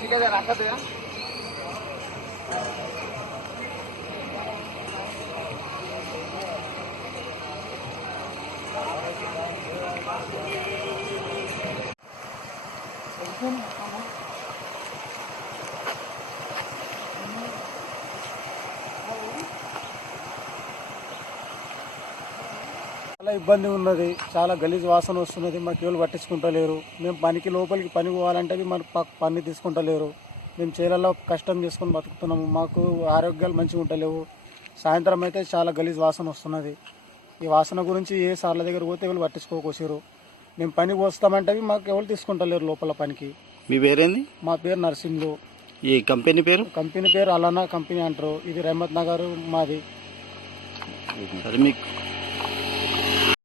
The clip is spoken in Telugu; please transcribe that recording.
ठीक है रखा तो చాలా ఇబ్బంది ఉన్నది. చాలా గలీజ్ వాసన వస్తున్నది. మాకు ఎవరు పట్టించుకుంటలేరు. మేము పనికి లోపలికి పని పోవాలంటే మనకు పని తీసుకుంటలేరు. మేము చేలలో కష్టం చేసుకొని బతుకుతున్నాము. మాకు ఆరోగ్యాలు మంచిగా ఉంటలేవు. సాయంత్రం అయితే చాలా గలీజ్ వాసన వస్తున్నది. ఈ వాసన గురించి ఏ సార్ల దగ్గర పోతే ఎవరు పట్టించుకోకొచ్చారు. మేము పని పోస్తామంటే మాకు ఎవరు తీసుకుంటలేరు లోపల పనికి. మీ పేరేంది? మా పేరు నర్సింగ్లు. ఈ కంపెనీ పేరు? కంపెనీ పేరు అలానా కంపెనీ అంటారు. ఇది రహమత్ నగర్ మాది. సరే మీకు